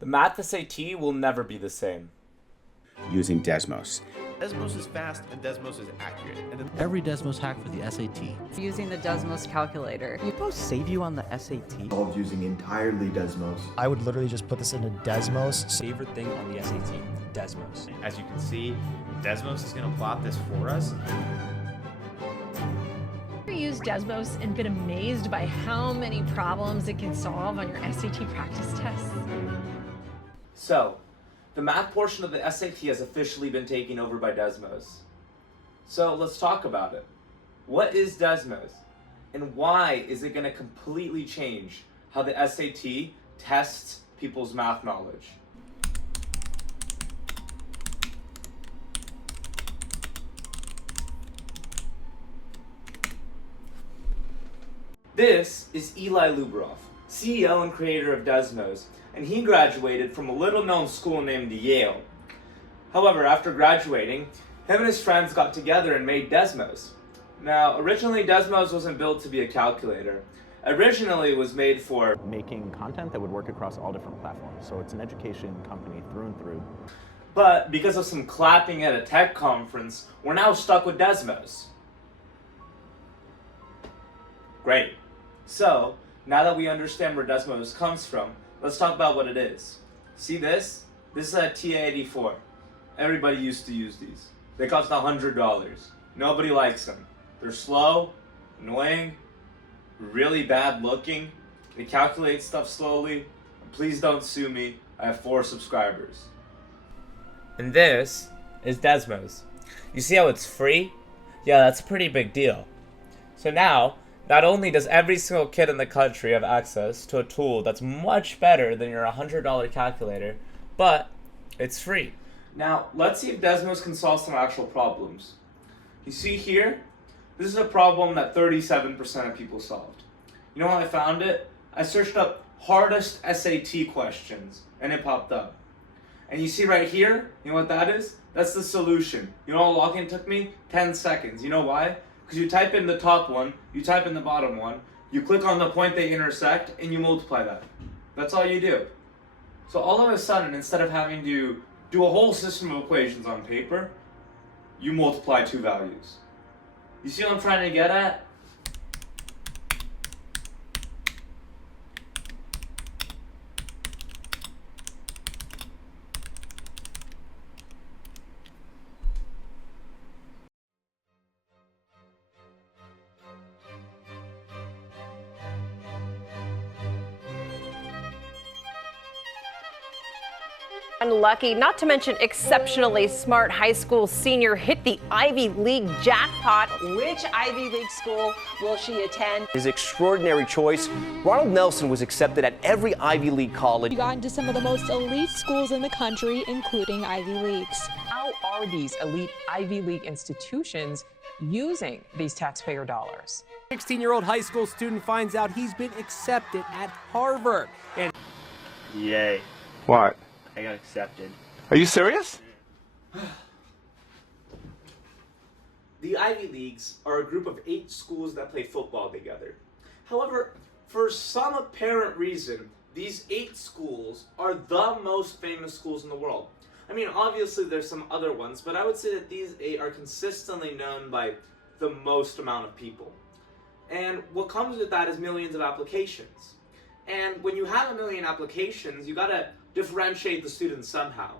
The math SAT will never be the same. Using Desmos. Desmos is fast and Desmos is accurate. And Every Desmos hack for the SAT. Using the Desmos calculator. Desmos save you on the SAT? Solved using entirely Desmos. I would literally just put this into Desmos. Favorite thing on the SAT, Desmos. As you can see, Desmos is going to plot this for us. I've used Desmos and been amazed by how many problems it can solve on your SAT practice tests. So, the math portion of the SAT has officially been taken over by Desmos. So let's talk about it. What is Desmos? And why is it going to completely change how the SAT tests people's math knowledge? This is Eli Lubaroff, CEO and creator of Desmos, and he graduated from a little-known school named Yale. However, after graduating, him and his friends got together and made Desmos. Now, originally Desmos wasn't built to be a calculator. Originally, it was made for making content that would work across all different platforms. So it's an education company through and through. But because of some clapping at a tech conference, we're now stuck with Desmos. Great. So, now that we understand where Desmos comes from, let's talk about what it is. See this? This is a TA84. Everybody used to use these. They cost $100. Nobody likes them. They're slow, annoying, really bad looking. They calculate stuff slowly. Please don't sue me. I have 4 subscribers. And this is Desmos. You see how it's free? Yeah, that's a pretty big deal. So now, not only does every single kid in the country have access to a tool that's much better than your $100 calculator, but it's free. Now, let's see if Desmos can solve some actual problems. You see here, this is a problem that 37% of people solved. You know how I found it? I searched up hardest SAT questions, and it popped up. And you see right here, you know what that is? That's the solution. You know how long it took me? 10 seconds. You know why? Because you type in the top one, you type in the bottom one, you click on the point they intersect, and you multiply that. That's all you do. So all of a sudden, instead of having to do a whole system of equations on paper, you multiply 2 values. You see what I'm trying to get at? Unlucky, not to mention exceptionally smart high school senior hit the Ivy League jackpot. Which Ivy League school will she attend? His extraordinary choice, Ronald Nelson was accepted at every Ivy League college. He got into some of the most elite schools in the country, including Ivy Leagues. How are these elite Ivy League institutions using these taxpayer dollars? 16-year-old high school student finds out he's been accepted at Harvard. And yay. What? I got accepted. Are you serious? The Ivy Leagues are a group of 8 schools that play football together. However, for some apparent reason, these 8 schools are the most famous schools in the world. I mean, obviously there's some other ones, but I would say that these 8 are consistently known by the most amount of people. And what comes with that is millions of applications. And when you have a million applications, you gotta differentiate the students somehow.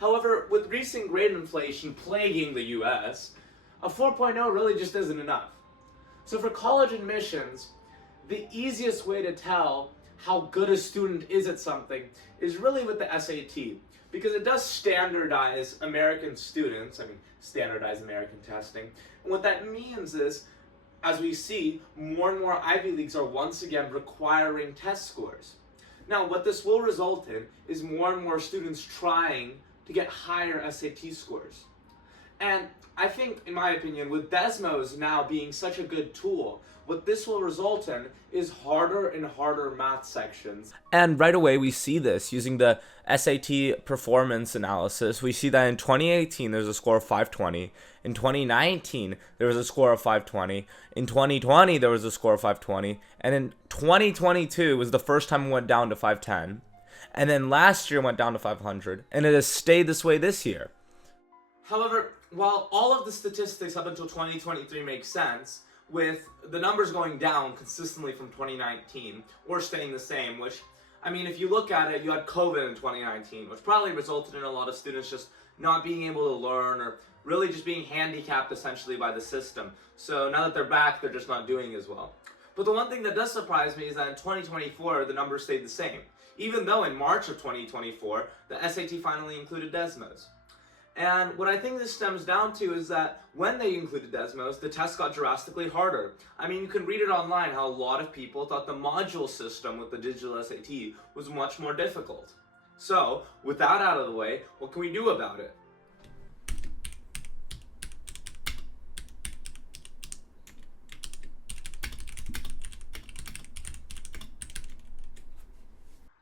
However, with recent grade inflation plaguing the US, a 4.0 really just isn't enough. So for college admissions, the easiest way to tell how good a student is at something is really with the SAT, because it does standardize American students, standardize American testing. And what that means is, as we see, more and more Ivy Leagues are once again requiring test scores. Now, what this will result in is more and more students trying to get higher SAT scores. And I think, in my opinion, with Desmos now being such a good tool, what this will result in is harder and harder math sections. And right away we see this using the SAT performance analysis. We see that in 2018 there's a score of 520. In 2019 there was a score of 520. In 2020 there was a score of 520. And in 2022 was the first time it went down to 510. and then last year went down to 500, and it has stayed this way this year. However, while all of the statistics up until 2023 make sense, with the numbers going down consistently from 2019 or staying the same, which, I mean, if you look at it, you had COVID in 2019, which probably resulted in a lot of students just not being able to learn or really just being handicapped essentially by the system. So now that they're back, they're just not doing as well. But the one thing that does surprise me is that in 2024, the numbers stayed the same, even though in March of 2024, the SAT finally included desmos. And what I think this stems down to is that when they included desmos, the test got drastically harder. I mean, you can read it online how a lot of people thought the module system with the digital SAT was much more difficult. So, with that out of the way, what can we do about it?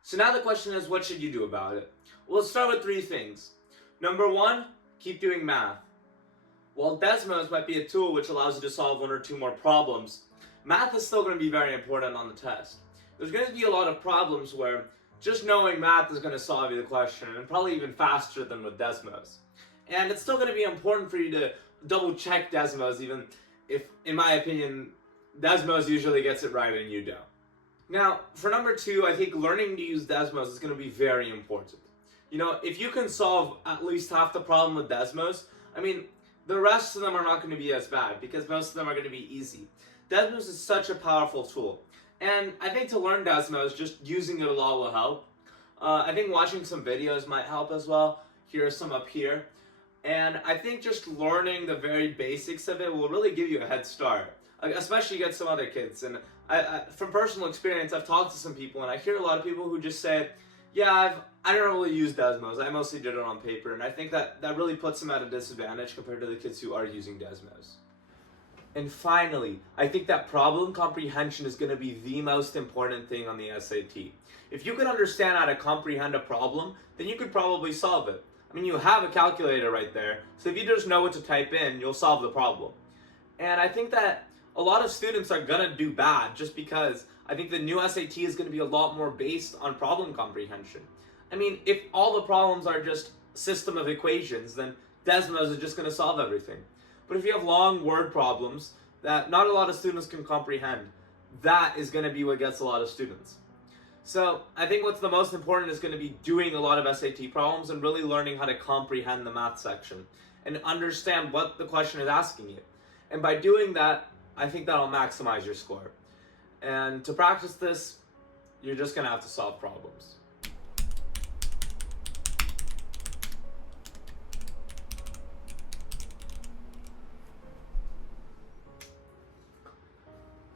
So now the question is, what should you do about it? Well, let's start with 3 things. Number 1, keep doing math. While Desmos might be a tool which allows you to solve 1 or 2 more problems, math is still going to be very important on the test. There's going to be a lot of problems where just knowing math is going to solve you the question, and probably even faster than with Desmos. And it's still going to be important for you to double check Desmos, even if, in my opinion, Desmos usually gets it right and you don't. Now, for number 2, I think learning to use Desmos is going to be very important. You know, if you can solve at least half the problem with Desmos, I mean, the rest of them are not going to be as bad because most of them are going to be easy. Desmos is such a powerful tool. And I think to learn Desmos, just using it a lot will help. I think watching some videos might help as well. Here are some up here. And I think just learning the very basics of it will really give you a head start, especially against some other kids. And from personal experience, I've talked to some people and I hear a lot of people who just say, yeah, I don't really use Desmos. I mostly did it on paper. And I think that really puts them at a disadvantage compared to the kids who are using Desmos. And finally, I think that problem comprehension is going to be the most important thing on the SAT. If you can understand how to comprehend a problem, then you could probably solve it. I mean, you have a calculator right there, so if you just know what to type in, you'll solve the problem. And I think that a lot of students are going to do bad just because I think the new SAT is going to be a lot more based on problem comprehension. I mean, if all the problems are just a system of equations, then Desmos is just going to solve everything. But if you have long word problems that not a lot of students can comprehend, that is going to be what gets a lot of students. So I think what's the most important is going to be doing a lot of SAT problems and really learning how to comprehend the math section and understand what the question is asking you. And by doing that, I think that'll maximize your score. And to practice this, you're just going to have to solve problems.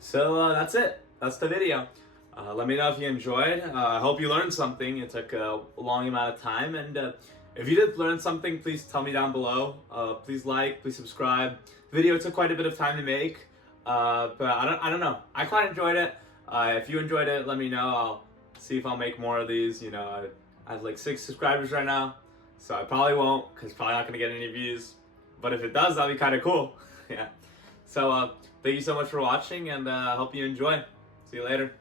So that's it. That's the video. Let me know if you enjoyed. I hope you learned something. It took a long amount of time. And if you did learn something, please tell me down below. Please like, please subscribe. The video took quite a bit of time to make. But I don't know. I quite enjoyed it. If you enjoyed it, let me know. I'll see if I'll make more of these. You know, I have like 6 subscribers right now. So I probably won't because it's probably not going to get any views. But if it does, that'll be kind of cool. Yeah. So thank you so much for watching, and I hope you enjoy. See you later.